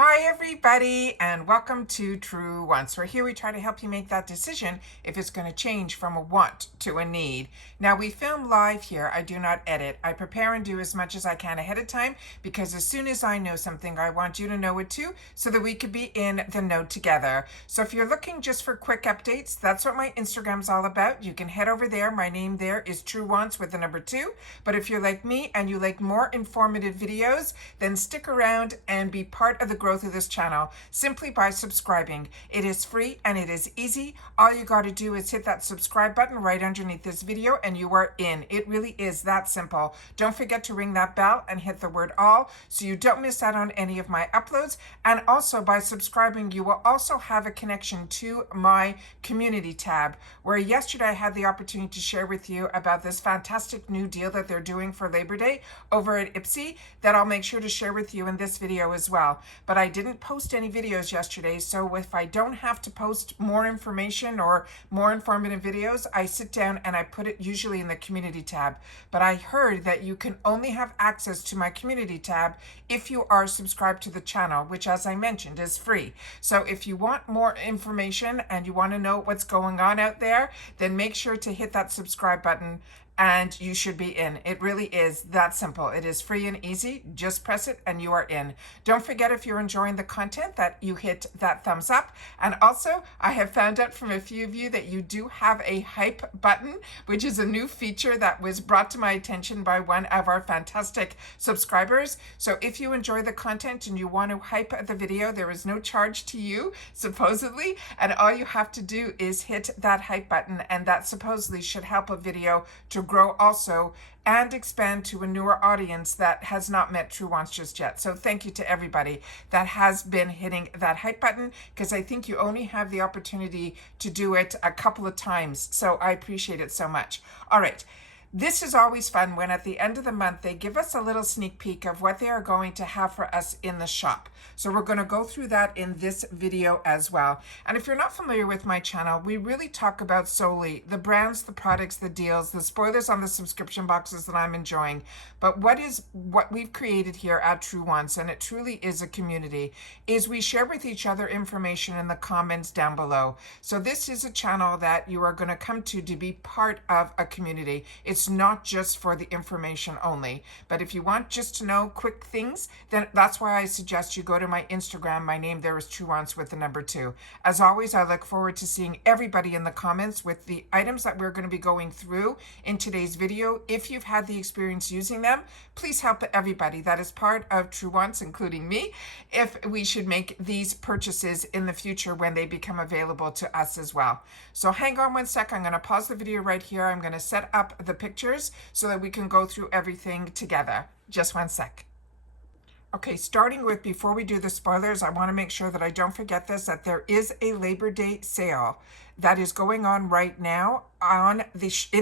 Hi everybody, and welcome to Truewants, where here we try to help you make that decision if it's going to change from a want to a need. Now, we film live here. I do not edit. I prepare and do as much as I can ahead of time because as soon as I know something, I want you to know it too, so that we could be in the know together. So if you're looking just for quick updates, that's what my Instagram's all about. You can head over there. My name there is Truewants with the number 2. But if you're like me and you like more informative videos, then stick around and be part of the growth of this channel simply by subscribing. It is free and it is easy. All you got to do is hit that subscribe button right underneath this video and you are in. It really is that simple. Don't forget to ring that bell and hit the word all so you don't miss out on any of my uploads. And also by subscribing, you will also have a connection to my community tab, where yesterday I had the opportunity to share with you about this fantastic new deal that they're doing for Labor Day over at IPSY that I'll make sure to share with you in this video as well. But I didn't post any videos yesterday, so if I don't have to post more information or more informative videos, I sit down and I put it usually in the community tab. But I heard that you can only have access to my community tab if you are subscribed to the channel, which, as I mentioned, is free. So if you want more information and you want to know what's going on out there, then make sure to hit that subscribe button and you should be in. It really is that simple. It is free and easy. Just press it and you are in. Don't forget, if you're enjoying the content, that you hit that thumbs up. And also, I have found out from a few of you that you do have a hype button, which is a new feature that was brought to my attention by one of our fantastic subscribers. So if you enjoy the content and you want to hype the video, there is no charge to you, supposedly. And all you have to do is hit that hype button, and that supposedly should help a video to grow also and expand to a newer audience that has not met Truewants just yet. So thank you to everybody that has been hitting that hype button, because I think you only have the opportunity to do it a couple of times. So I appreciate it so much. All right. This is always fun when at the end of the month they give us a little sneak peek of what they are going to have for us in the shop. So we're going to go through that in this video as well. And if you're not familiar with my channel, we really talk about solely the brands, the products, the deals, the spoilers on the subscription boxes that I'm enjoying. But what we've created here at Truewants, and it truly is a community, is we share with each other information in the comments down below. So this is a channel that you are going to come to be part of a community. It's not just for the information only, but if you want just to know quick things, then that's why I suggest you go to my Instagram. My name there is Truewants with the number 2. As always, I look forward to seeing everybody in the comments with the items that we're going to be going through in today's video. If you've had the experience using them, please help everybody that is part of Truewants, including me, if we should make these purchases in the future when they become available to us as well. So hang on one sec. I'm going to pause the video right here. I'm going to set up the pictures so that we can go through everything together. Just one sec. Okay, starting with, before we do the spoilers, I want to make sure that I don't forget this, that there is a Labor Day sale that is going on right now in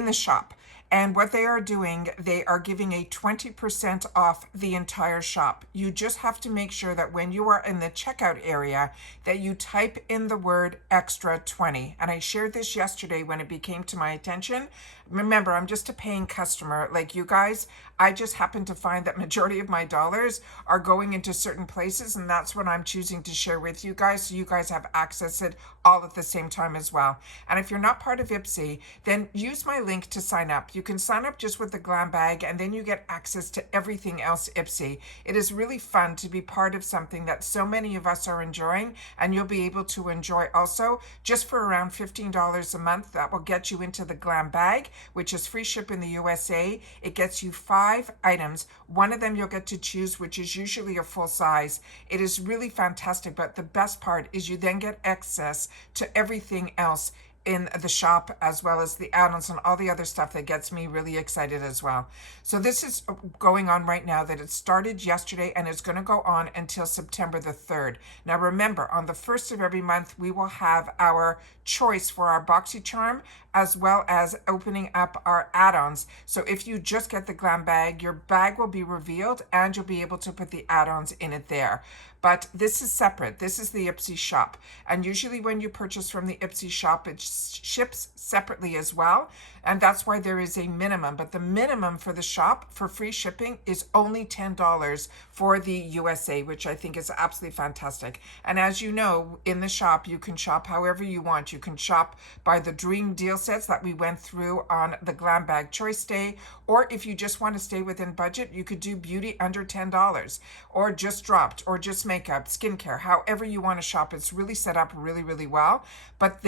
the shop. And what they are doing, they are giving a 20% off the entire shop. You just have to make sure that when you are in the checkout area, that you type in the word extra 20. And I shared this yesterday when it became to my attention. Remember, I'm just a paying customer like you guys. I just happen to find that majority of my dollars are going into certain places, and that's what I'm choosing to share with you guys, so you guys have access it all at the same time as well. And if you're not part of IPSY, then use my link to sign up. You can sign up just with the glam bag, and then you get access to everything else IPSY. It is really fun to be part of something that so many of us are enjoying, and you'll be able to enjoy also just for around $15 a month. That will get you into the glam bag, which is free ship in the USA. It gets you 5 items. One of them you'll get to choose, which is usually a full size. It is really fantastic, but the best part is you then get access to everything else in the shop, as well as the add-ons and all the other stuff that gets me really excited as well. So this is going on right now, that it started yesterday and it's going to go on until September the 3rd. Now remember, on the 1st of every month, we will have our choice for our BoxyCharm, as well as opening up our add-ons. So if you just get the glam bag, your bag will be revealed and you'll be able to put the add-ons in it there. but this is separate. This is the IPSY shop. And usually when you purchase from the IPSY shop, it ships separately as well. And that's why there is a minimum. But the minimum for the shop for free shipping is only $10 for the USA, which I think is absolutely fantastic. And as you know, in the shop, you can shop however you want. You can shop by the dream deal sets that we went through on the Glam Bag Choice Day. Or if you just want to stay within budget, you could do beauty under $10, or just dropped, or just makeup, skincare, however you want to shop. It's really set up really, really well. But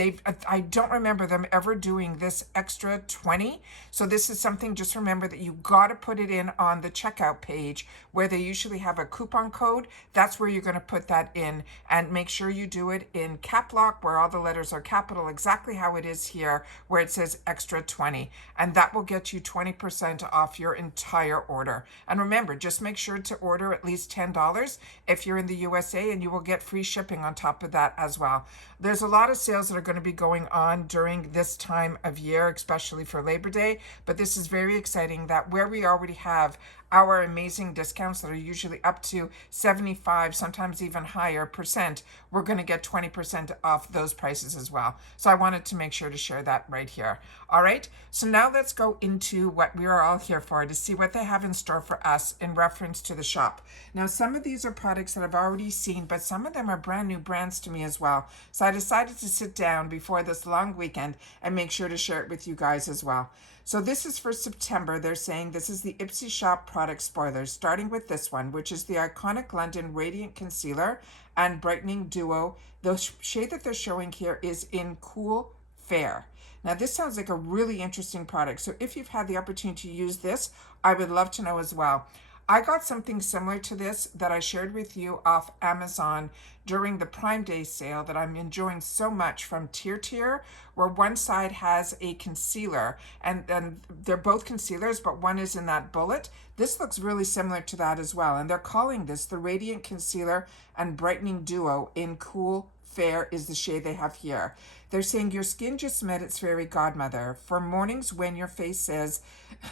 I don't remember them ever doing this extra 20. So this is something, just remember that you got to put it in on the checkout page where they usually have a coupon code. That's where you're going to put that in, and make sure you do it in cap lock where all the letters are capital, exactly how it is here where it says extra 20. And that will get you 20% off your entire order. And remember, just make sure to order at least $10 if you're in the USA, and you will get free shipping on top of that as well. There's a lot of sales that are going to be going on during this time of year, especially for Labor Day, but this is very exciting that where we already have our amazing discounts that are usually up to 75, sometimes even higher percent, we're going to get 20% off those prices as well. So I wanted to make sure to share that right here. All right, so now let's go into what we are all here for, to see what they have in store for us in reference to the shop. Now, some of these are products that I've already seen, but some of them are brand new brands to me as well. So I decided to sit down before this long weekend and make sure to share it with you guys as well. So this is for September. They're saying this is the IPSY shop product spoilers, starting with this one, which is the iconic London Radiant Concealer and Brightening Duo. The shade that they're showing here is in Cool Fair. Now, this sounds like a really interesting product. So if you've had the opportunity to use this, I would love to know as well. I got something similar to this that I shared with you off Amazon during the Prime Day sale that I'm enjoying so much from Tier, where one side has a concealer, and they're both concealers, but one is in that bullet. This looks really similar to that as well, and they're calling this the Radiant Concealer and Brightening Duo in Cool Fair is the shade they have here. They're saying your skin just met its fairy godmother for mornings when your face says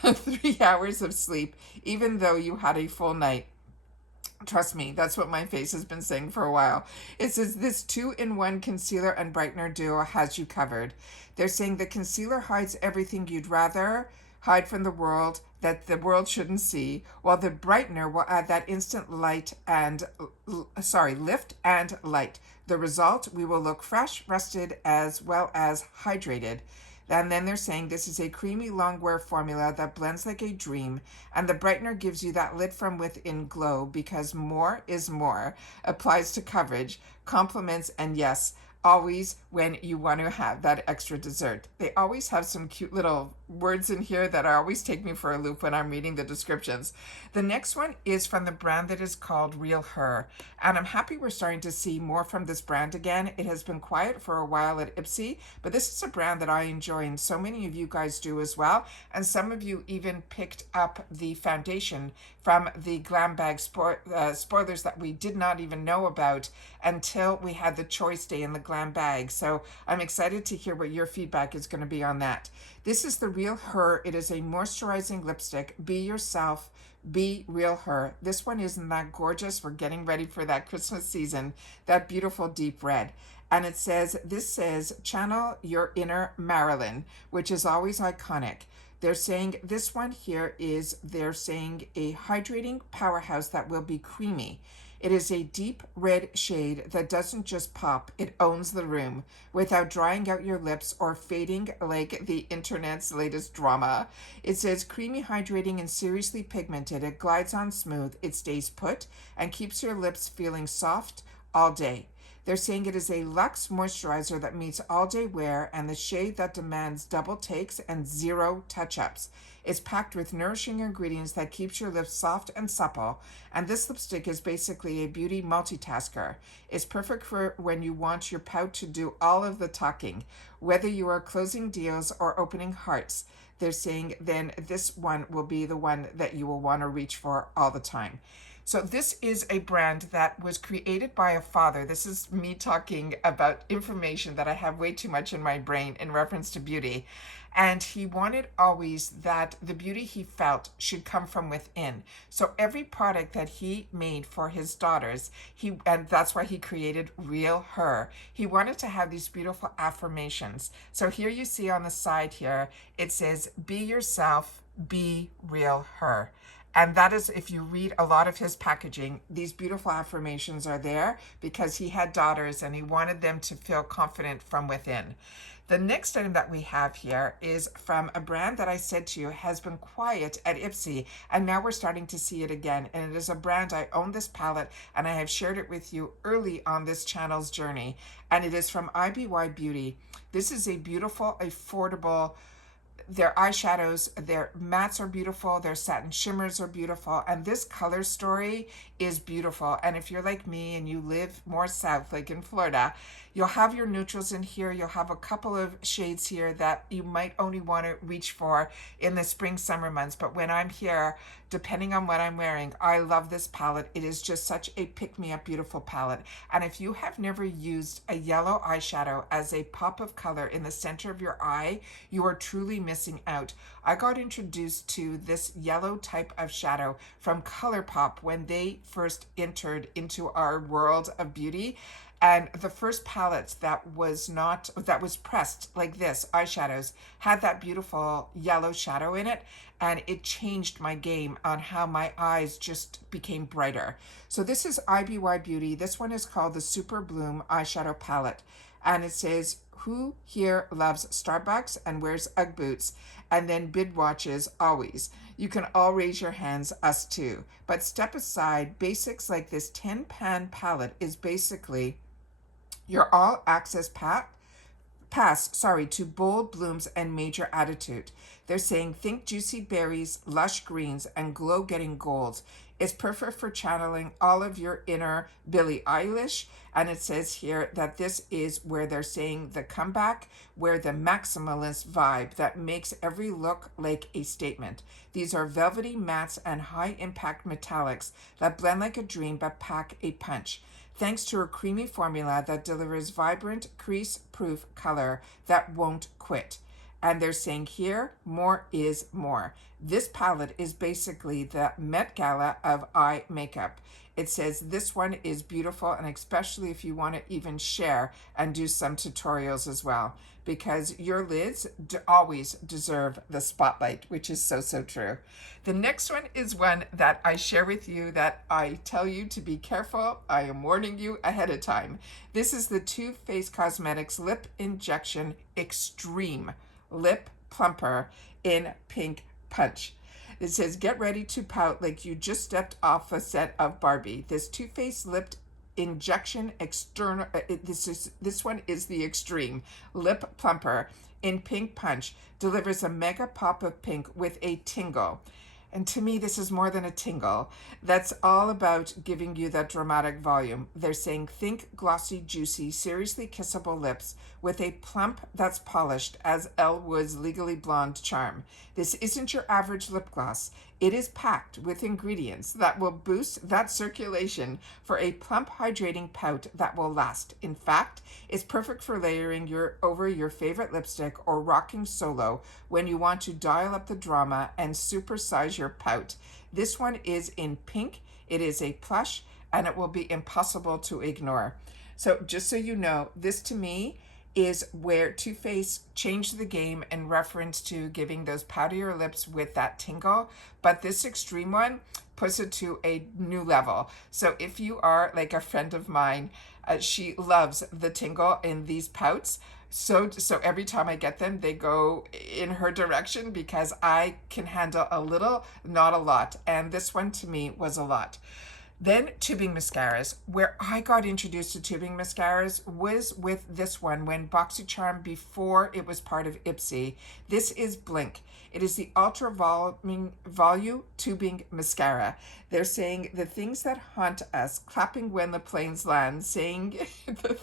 3 hours of sleep, even though you had a full night. Trust me, that's what my face has been saying for a while. It says this 2-in-1 concealer and brightener duo has you covered. They're saying the concealer hides everything you'd rather hide from the world that the world shouldn't see, while the brightener will add that instant lift and light. The result, we will look fresh, rested, as well as hydrated. And then they're saying this is a creamy long wear formula that blends like a dream, and the brightener gives you that lit from within glow, because more is more. Applies to coverage, compliments, and yes, always when you want to have that extra dessert. They always have some cute little words in here that always take me for a loop when I'm reading the descriptions. The next one is from the brand that is called Real Her, and I'm happy we're starting to see more from this brand again. It has been quiet for a while at IPSY, but this is a brand that I enjoy, and so many of you guys do as well, and some of you even picked up the foundation from the Glam Bag spoilers that we did not even know about until we had the choice day in the Glam Bag. So I'm excited to hear what your feedback is going to be on that. This is the Real Her. It is a moisturizing lipstick. Be yourself. Be Real Her. This one isn't that gorgeous. We're getting ready for that Christmas season. That beautiful deep red. And it says, this says, channel your inner Marilyn, which is always iconic. They're saying this one here is, they're saying a hydrating powerhouse that will be creamy. It is a deep red shade that doesn't just pop, it owns the room without drying out your lips or fading like the internet's latest drama. It says creamy, hydrating, and seriously pigmented. It glides on smooth, it stays put, and keeps your lips feeling soft all day. They're saying it is a luxe moisturizer that meets all day wear, and the shade that demands double takes and 0 touch-ups. It's packed with nourishing ingredients that keeps your lips soft and supple, and this lipstick is basically a beauty multitasker. It's perfect for when you want your pout to do all of the talking, whether you are closing deals or opening hearts. They're saying then this one will be the one that you will want to reach for all the time. So this is a brand that was created by a father. This is me talking about information that I have way too much in my brain in reference to beauty. And he wanted always that the beauty he felt should come from within. So every product that he made for his daughters, and that's why he created Real Her. He wanted to have these beautiful affirmations. So here you see on the side here, it says, be yourself, be real her. And that is, if you read a lot of his packaging, these beautiful affirmations are there because he had daughters and he wanted them to feel confident from within. The next item that we have here is from a brand that I said to you has been quiet at IPSY, and now we're starting to see it again. And it is a brand, I own this palette, and I have shared it with you early on this channel's journey. And it is from IBY Beauty. This is a beautiful, affordable, their eyeshadows, their mattes are beautiful, their satin shimmers are beautiful, and this color story is beautiful. And if you're like me and you live more south, like in Florida, you'll have your neutrals in here. You'll have a couple of shades here that you might only want to reach for in the spring, summer months. But when I'm here, depending on what I'm wearing, I love this palette. It is just such a pick-me-up, beautiful palette. And if you have never used a yellow eyeshadow as a pop of color in the center of your eye, you are truly missing out. I got introduced to this yellow type of shadow from ColourPop when they first entered into our world of beauty. And the first palettes that was pressed like this, eyeshadows, had that beautiful yellow shadow in it. And it changed my game on how my eyes just became brighter. So this is IBY Beauty. This one is called the Super Bloom Eyeshadow Palette. And it says, who here loves Starbucks and wears Ugg boots and then bid watches always? You can all raise your hands, us too. But step aside, basics like this 10-pan palette is basically your all access pass to bold blooms and major attitude. They're saying think juicy berries, lush greens, and glow-getting golds. It's perfect for channeling all of your inner Billie Eilish. And it says here that this is where they're saying the comeback, where the maximalist vibe that makes every look like a statement. These are velvety mattes and high-impact metallics that blend like a dream but pack a punch. Thanks to her creamy formula that delivers vibrant, crease-proof color that won't quit. And they're saying here, more is more. This palette is basically the Met Gala of eye makeup. It says this one is beautiful, and especially if you want to even share and do some tutorials as well, because your lids always deserve the spotlight, which is so, so true. The next one is one that I share with you that I tell you to be careful. I am warning you ahead of time. This is the Too Faced Cosmetics Lip Injection Extreme Lip Plumper in Pink Punch. It says, get ready to pout like you just stepped off a set of Barbie. This Too Faced Lip Injection External, this one is the Extreme Lip Plumper in Pink Punch, delivers a mega pop of pink with a tingle. And to me, this is more than a tingle. That's all about giving you that dramatic volume. They're saying, think glossy, juicy, seriously kissable lips with a plump that's polished as Elle Wood's Legally Blonde charm. This isn't your average lip gloss. It is packed with ingredients that will boost that circulation for a plump, hydrating pout that will last. In fact, it's perfect for layering over your favorite lipstick or rocking solo when you want to dial up the drama and supersize your pout. This one is in pink. It is a plush, and it will be impossible to ignore. So just so you know, this to me is where Too Faced changed the game in reference to giving those poutier lips with that tingle. But this extreme one puts it to a new level. So if you are like a friend of mine, she loves the tingle in these pouts. So every time I get them, they go in her direction because I can handle a little, not a lot. And this one to me was a lot. Then tubing mascaras. Where I got introduced to tubing mascaras was with this one when BoxyCharm, before it was part of IPSY. This is Blink. It is the Ultra Volume Tubing Mascara. They're saying the things that haunt us, clapping when the planes land, saying,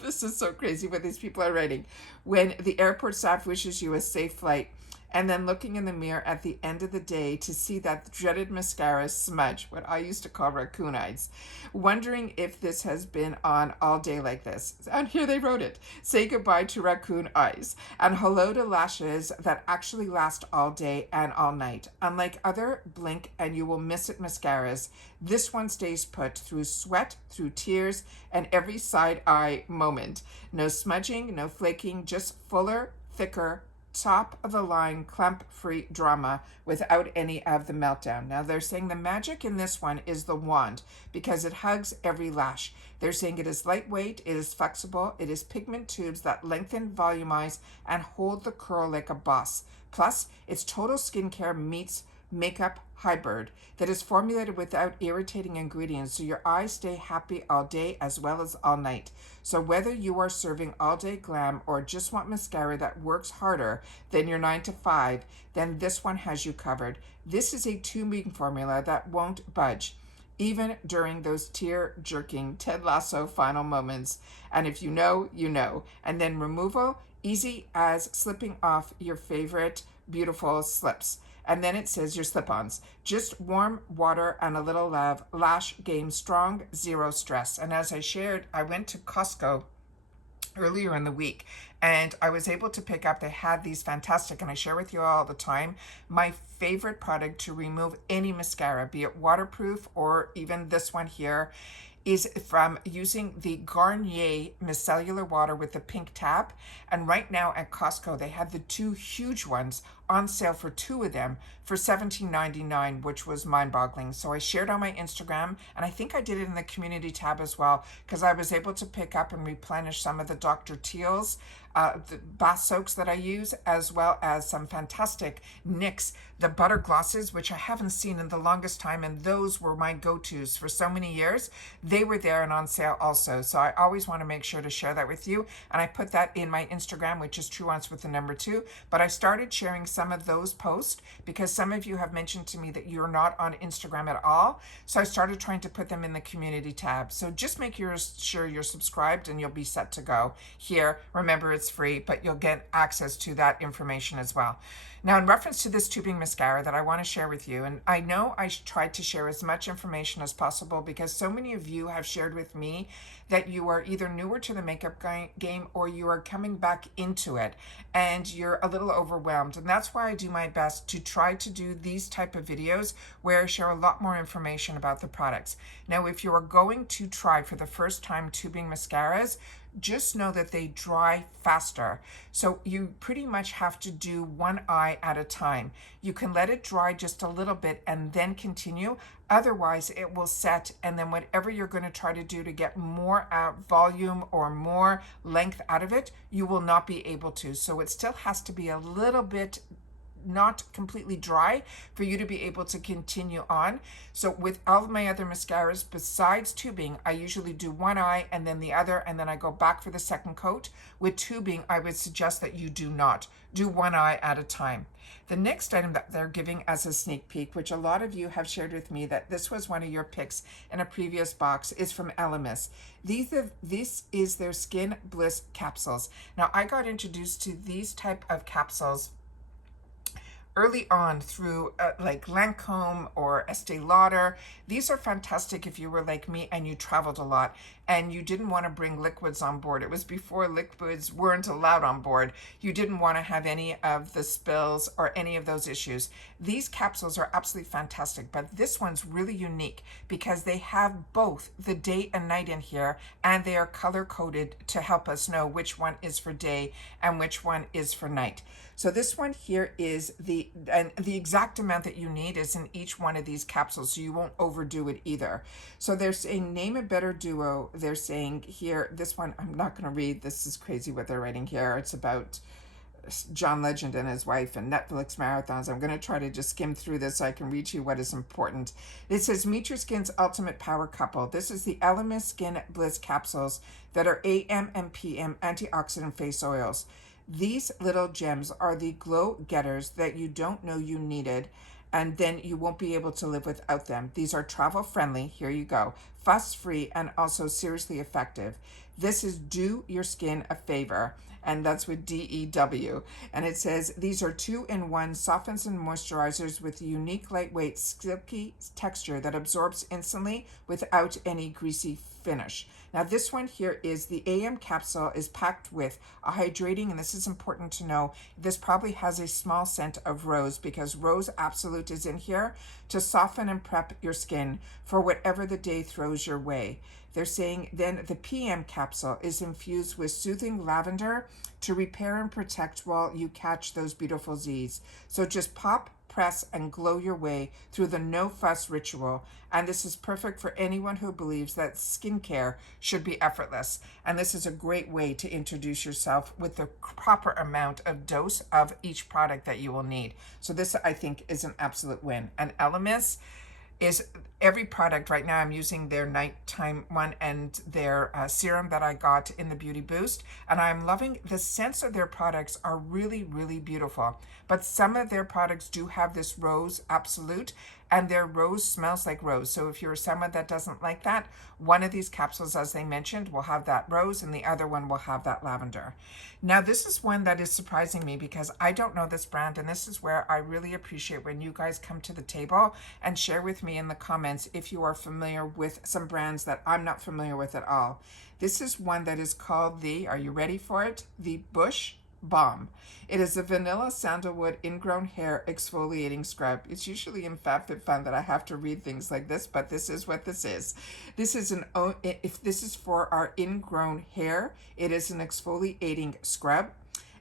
this is so crazy what these people are writing, when the airport staff wishes you a safe flight, and then looking in the mirror at the end of the day to see that dreaded mascara smudge, what I used to call raccoon eyes, wondering if this has been on all day like this. And here they wrote it: say goodbye to raccoon eyes and hello to lashes that actually last all day and all night. Unlike other blink and you will miss it mascaras, this one stays put through sweat, through tears, and every side eye moment. No smudging, no flaking, just fuller, thicker, top of the line, clump-free drama without any of the meltdown. Now they're saying the magic in this one is the wand because it hugs every lash. They're saying it is lightweight, it is flexible, it is pigment tubes that lengthen, volumize, and hold the curl like a boss. Plus, it's total skincare meets makeup hybrid that is formulated without irritating ingredients, so your eyes stay happy all day as well as all night. So whether you are serving all day glam or just want mascara that works harder than your 9 to 5, then this one has you covered. This is a tubing formula that won't budge, even during those tear-jerking Ted Lasso final moments. And if you know, you know. And then removal, easy as slipping off your favorite beautiful slips. And then it says your slip-ons. Just warm water and a little love. Lash game strong, zero stress. And as I shared, I went to Costco earlier in the week and I was able to pick up, they had these fantastic, and I share with you all the time, my favorite product to remove any mascara, be it waterproof or even this one here, is from using the Garnier micellar water with the pink tab. And right now at Costco, they have the 2 huge ones on sale for 2 of them for $17.99, which was mind-boggling. So I shared on my Instagram, and I think I did it in the community tab as well, because I was able to pick up and replenish some of the Dr. Teal's the bath soaks that I use, as well as some fantastic NYX, the butter glosses, which I haven't seen in the longest time, and those were my go-tos for so many years. They were there and on sale also, so I always want to make sure to share that with you, and I put that in my Instagram, which is Truewants with the number 2, but I started sharing some of those posts because some of you have mentioned to me that you're not on Instagram at all, so I started trying to put them in the community tab. So just make sure you're subscribed and you'll be set to go here. Remember, it's free, but you'll get access to that information as well. Now, in reference to this tubing mascara that I want to share with you, and I know I tried to share as much information as possible because so many of you have shared with me that you are either newer to the makeup game or you are coming back into it and you're a little overwhelmed. And that's why I do my best to try to do these type of videos where I share a lot more information about the products. Now, if you are going to try for the first time tubing mascaras, just know that they dry faster. So you pretty much have to do one eye at a time. You can let it dry just a little bit and then continue. Otherwise, it will set, and then whatever you're going to try to do to get more volume or more length out of it, you will not be able to. So it still has to be a little bit not completely dry for you to be able to continue on. So with all of my other mascaras, besides tubing, I usually do one eye and then the other, and then I go back for the second coat. With tubing, I would suggest that you do not do one eye at a time. The next item that they're giving as a sneak peek, which a lot of you have shared with me that this was one of your picks in a previous box, is from Elemis. This is their Skin Bliss capsules. Now, I got introduced to these type of capsules early on through like Lancome or Estee Lauder. These are fantastic if you were like me and you traveled a lot and you didn't want to bring liquids on board. It was before liquids weren't allowed on board. You didn't want to have any of the spills or any of those issues. These capsules are absolutely fantastic, but this one's really unique because they have both the day and night in here, and they are color coded to help us know which one is for day and which one is for night. So this one here is the exact amount that you need is in each one of these capsules, so you won't overdo it either. So they're saying name a better duo. They're saying here, this one, I'm not going to read. This is crazy what they're writing here. It's about John Legend and his wife and Netflix marathons. I'm going to try to just skim through this so I can read you what is important. It says, meet your skin's ultimate power couple. This is the Elemis Skin Bliss capsules that are AM and PM antioxidant face oils. These little gems are the glow getters that you don't know you needed, and then you won't be able to live without them. These are travel friendly. Here you go. Fuss free and also seriously effective. This is do your skin a favor, and that's with DEW. And it says these are 2-in-1 softens and moisturizers with a unique lightweight silky texture that absorbs instantly without any greasy finish. Now this one here is the AM capsule is packed with a hydrating, and this is important to know, this probably has a small scent of rose because Rose Absolute is in here to soften and prep your skin for whatever the day throws your way. They're saying then the PM capsule is infused with soothing lavender to repair and protect while you catch those beautiful Z's. So just pop, press, and glow your way through the no fuss ritual. And this is perfect for anyone who believes that skincare should be effortless. And this is a great way to introduce yourself with the proper amount of dose of each product that you will need. So this, I think, is an absolute win. And Elemis is every product right now. I'm using their nighttime one and their serum that I got in the Beauty Boost, and I'm loving the scents of their products are really, really beautiful. But some of their products do have this Rose Absolute, and their rose smells like rose. So if you're someone that doesn't like that, one of these capsules, as they mentioned, will have that rose and the other one will have that lavender. Now this is one that is surprising me because I don't know this brand, and this is where I really appreciate when you guys come to the table and share with me in the comments if you are familiar with some brands that I'm not familiar with at all. This is one that is called the, are you ready for it? The Bush Balm. It is a vanilla sandalwood ingrown hair exfoliating scrub. It's usually in FabFitFun that I have to read things like this, but this is what this is. This is if this is for our ingrown hair, it is an exfoliating scrub.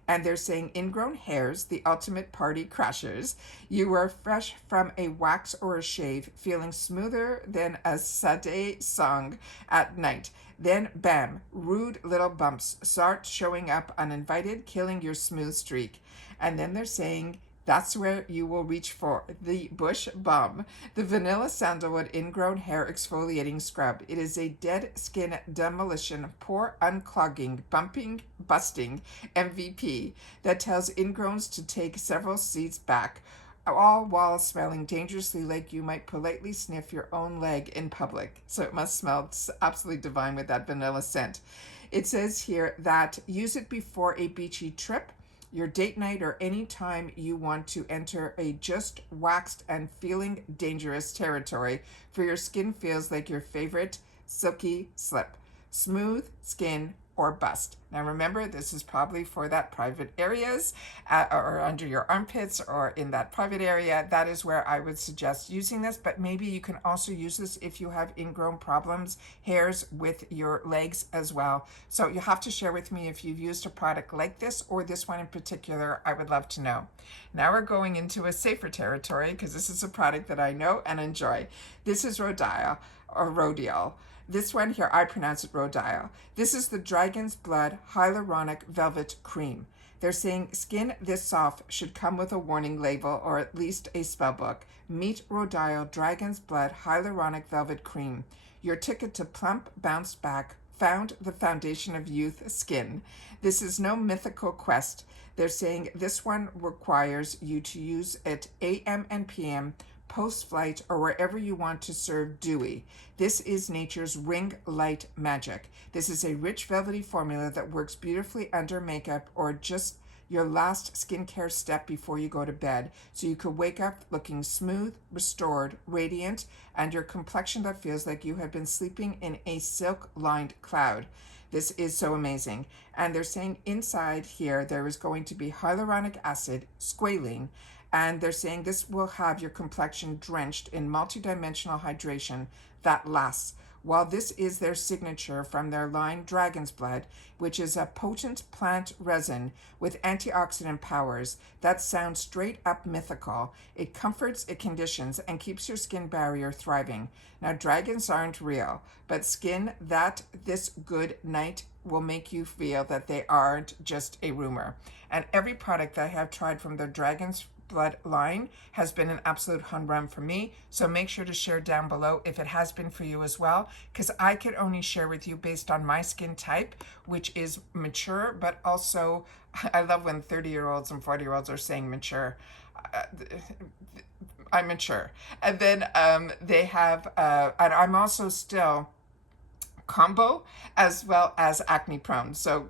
And they're saying ingrown hairs, the ultimate party crashers. You are fresh from a wax or a shave, feeling smoother than a Sade song at night. Then bam, rude little bumps start showing up uninvited, killing your smooth streak. And then they're saying that's where you will reach for the Bush Balm, the vanilla sandalwood ingrown hair exfoliating scrub. It is a dead skin demolition, pore unclogging, bumping, busting MVP that tells ingrowns to take several seats back, all while smelling dangerously like you might politely sniff your own leg in public. So it must smell absolutely divine with that vanilla scent. It says here that use it before a beachy trip, your date night, or any time you want to enter a just waxed and feeling dangerous territory, for your skin feels like your favorite silky slip. Smooth skin or bust. Now remember, this is probably for that private areas or under your armpits or in that private area. That is where I would suggest using this, but maybe you can also use this if you have ingrown problems, hairs with your legs as well. So you have to share with me if you've used a product like this or this one in particular. I would love to know. Now we're going into a safer territory because this is a product that I know and enjoy. This is Rodial or Rodial. This one here, I pronounce it Rodial. This is the Dragon's Blood Hyaluronic Velvet Cream. They're saying skin this soft should come with a warning label or at least a spell book. Meet Rodial Dragon's Blood Hyaluronic Velvet Cream. Your ticket to plump, bounce back, found the foundation of youth skin. This is no mythical quest. They're saying this one requires you to use it AM and PM, post-flight, or wherever you want to serve dewy. This is nature's ring light magic. This is a rich velvety formula that works beautifully under makeup or just your last skincare step before you go to bed, so you could wake up looking smooth, restored, radiant, and your complexion that feels like you have been sleeping in a silk-lined cloud. This is so amazing. And they're saying inside here there is going to be hyaluronic acid, squalene, and they're saying this will have your complexion drenched in multidimensional hydration that lasts. While this is their signature from their line Dragon's Blood, which is a potent plant resin with antioxidant powers that sounds straight up mythical. It comforts, it conditions, and keeps your skin barrier thriving. Now, dragons aren't real, but skin that this good night will make you feel that they aren't just a rumor. And every product that I have tried from the Dragon's Blood line has been an absolute home run for me. So make sure to share down below if it has been for you as well, because I could only share with you based on my skin type, which is mature, but also I love when 30-year-olds and 40-year-olds are saying mature. I'm mature. And then they have, and I'm also still combo as well as acne prone. So,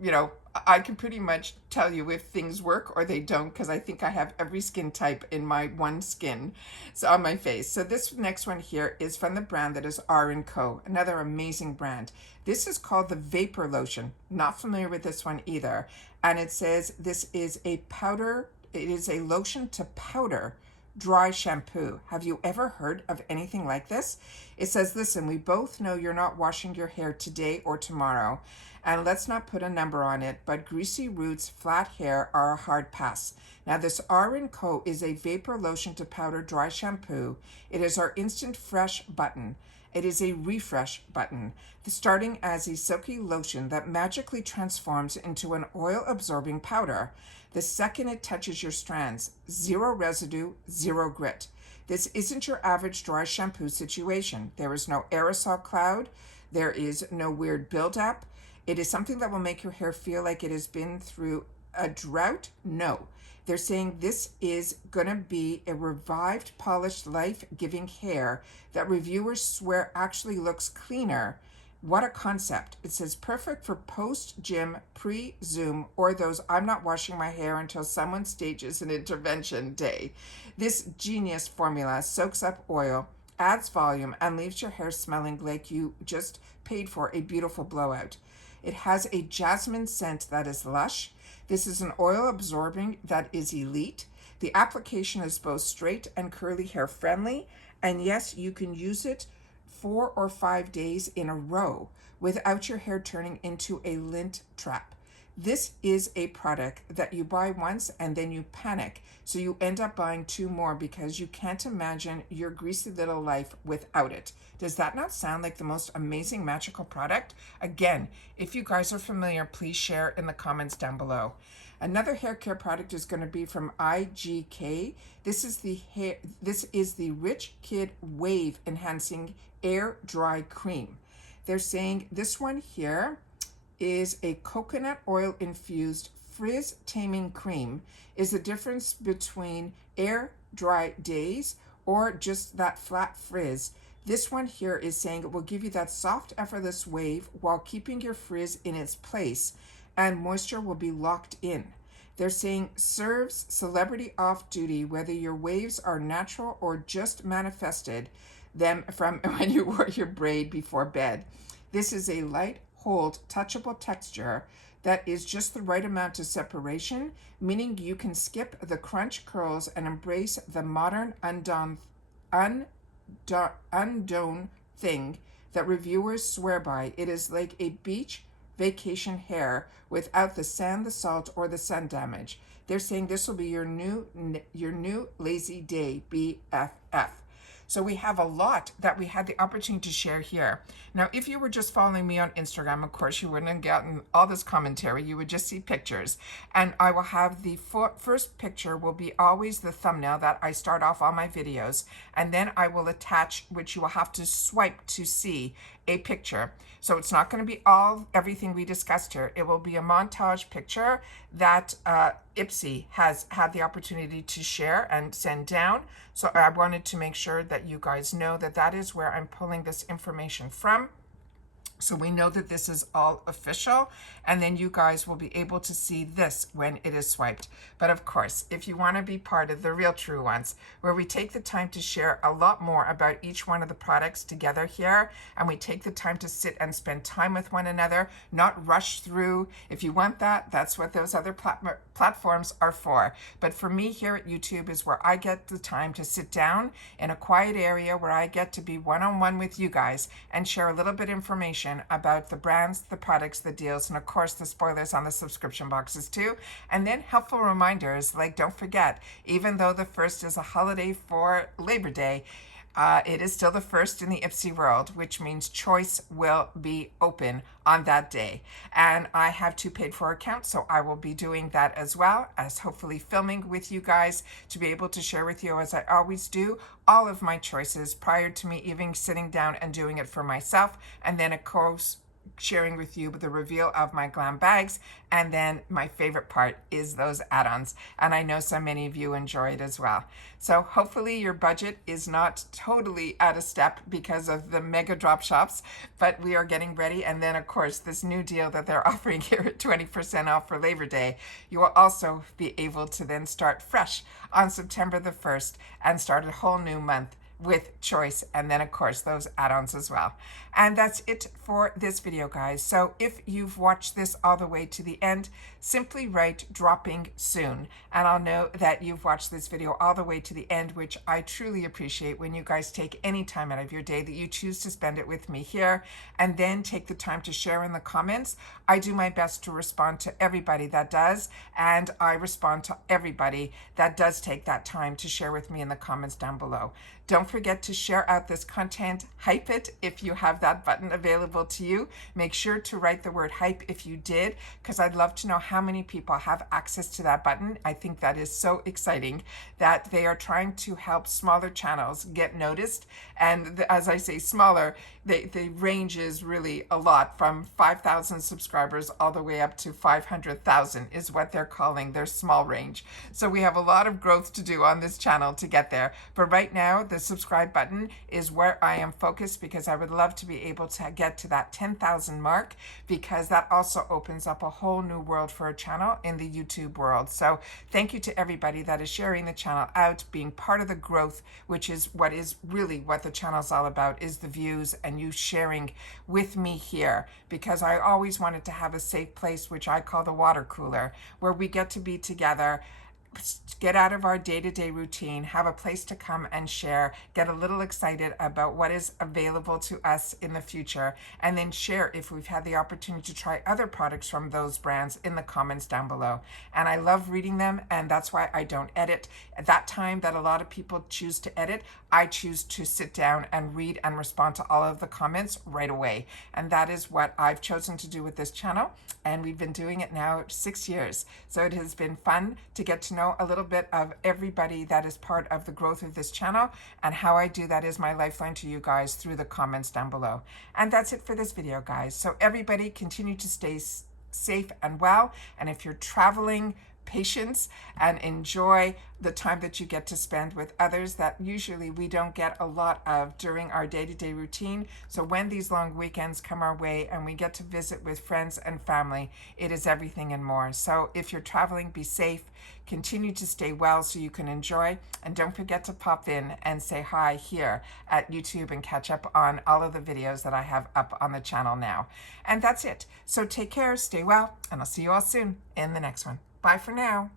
you know, I can pretty much tell you if things work or they don't, because I think I have every skin type in my one skin, so on my face. So this next one here is from the brand that is R+Co, another amazing brand. This is called the Vapor Lotion. Not familiar with this one either. And it says this is a powder, it is a lotion to powder dry shampoo. Have you ever heard of anything like this? It says, listen, we both know you're not washing your hair today or tomorrow, and let's not put a number on it, but greasy roots, flat hair are a hard pass. Now this R+Co is a vapor lotion to powder dry shampoo. It is our instant fresh button. It is a refresh button, starting as a silky lotion that magically transforms into an oil-absorbing powder. The second it touches your strands, zero residue, zero grit. This isn't your average dry shampoo situation. There is no aerosol cloud. There is no weird buildup. It is something that will make your hair feel like it has been through a drought? No. They're saying this is going to be a revived, polished, life-giving hair that reviewers swear actually looks cleaner. What a concept. It says perfect for post-gym, pre-Zoom, or those I'm not washing my hair until someone stages an intervention day. This genius formula soaks up oil, adds volume, and leaves your hair smelling like you just paid for a beautiful blowout. It has a jasmine scent that is lush. This is an oil absorbing that is elite. The application is both straight and curly hair friendly. And yes, you can use it 4 or 5 days in a row without your hair turning into a lint trap. This is a product that you buy once and then you panic. So you end up buying 2 more because you can't imagine your greasy little life without it. Does that not sound like the most amazing magical product? Again, if you guys are familiar, please share in the comments down below. Another hair care product is going to be from IGK. This is the Rich Kid Wave Enhancing Air Dry Cream. They're saying this one here is a coconut oil infused frizz taming cream. Is the difference between air dry days or just that flat frizz. This one here is saying it will give you that soft, effortless wave while keeping your frizz in its place, and moisture will be locked in. They're saying serves celebrity off duty, whether your waves are natural or just manifested them from when you wore your braid before bed. This is a light, hold, touchable texture that is just the right amount of separation, meaning you can skip the crunch curls and embrace the modern undone thing that reviewers swear by. It is like a beach vacation hair without the sand, the salt, or the sun damage. They're saying this will be your new lazy day BFF. So we have a lot that we had the opportunity to share here. Now, if you were just following me on Instagram, of course, you wouldn't have gotten all this commentary. You would just see pictures. And I will have the first picture will be always the thumbnail that I start off all my videos. And then I will attach, which you will have to swipe to see a picture. So it's not going to be everything we discussed here. It will be a montage picture that IPSY has had the opportunity to share and send down. So I wanted to make sure that you guys know that that is where I'm pulling this information from. So we know that this is all official, and then you guys will be able to see this when it is swiped. But of course, if you want to be part of the real Truewants, where we take the time to share a lot more about each one of the products together here, and we take the time to sit and spend time with one another, not rush through. If you want that, that's what those other platforms are for. But for me here at YouTube is where I get the time to sit down in a quiet area where I get to be one-on-one with you guys and share a little bit of information about the brands, the products, the deals, and of course the spoilers on the subscription boxes too. And then helpful reminders like, don't forget, even though the 1st is a holiday for Labor Day, it is still the 1st in the IPSY world, which means choice will be open on that day. And I have 2 paid for accounts, so I will be doing that as well as hopefully filming with you guys to be able to share with you, as I always do, all of my choices prior to me even sitting down and doing it for myself. And then of course, sharing with you the reveal of my glam bags, and then my favorite part is those add-ons, and I know so many of you enjoy it as well. So hopefully your budget is not totally out of step because of the mega drop shops, but we are getting ready. And then of course this new deal that they're offering here at 20% off for Labor Day, you will also be able to then start fresh on September the 1st and start a whole new month with choice, and then of course those add-ons as well. And that's it for this video, guys. So if you've watched this all the way to the end, simply write dropping soon, and I'll know that you've watched this video all the way to the end, which I truly appreciate when you guys take any time out of your day that you choose to spend it with me here, and then take the time to share in the comments. I do my best to respond to everybody that does, and I respond to everybody that does take that time to share with me in the comments down below. Don't forget to share out this content, hype it if you have that button available to you. Make sure to write the word hype if you did, because I'd love to know how many people have access to that button. I think that is so exciting that they are trying to help smaller channels get noticed. And as I say smaller, the range is really a lot, from 5,000 subscribers all the way up to 500,000 is what they're calling their small range. So we have a lot of growth to do on this channel to get there. But right now, the subscribe button is where I am focused, because I would love to be able to get to that 10,000 mark, because that also opens up a whole new world for a channel in the YouTube world. So thank you to everybody that is sharing the channel out, being part of the growth, which is really what the channel is all about, is the views and you sharing with me here, because I always wanted to have a safe place, which I call the water cooler, where we get to be together, get out of our day-to-day routine, have a place to come and share, get a little excited about what is available to us in the future, and then share if we've had the opportunity to try other products from those brands in the comments down below. And I love reading them, and that's why I don't edit. At that time that a lot of people choose to edit, I choose to sit down and read and respond to all of the comments right away. And that is what I've chosen to do with this channel. And we've been doing it now 6 years. So it has been fun to get to know a little bit of everybody that is part of the growth of this channel. And how I do that is my lifeline to you guys through the comments down below. And that's it for this video, guys. So everybody continue to stay safe and well. And if you're traveling, patience and enjoy the time that you get to spend with others that usually we don't get a lot of during our day-to-day routine. So when these long weekends come our way and we get to visit with friends and family, it is everything and more. So if you're traveling, be safe, continue to stay well so you can enjoy, and don't forget to pop in and say hi here at YouTube and catch up on all of the videos that I have up on the channel now. And that's it. So take care, stay well, and I'll see you all soon in the next one. Bye for now.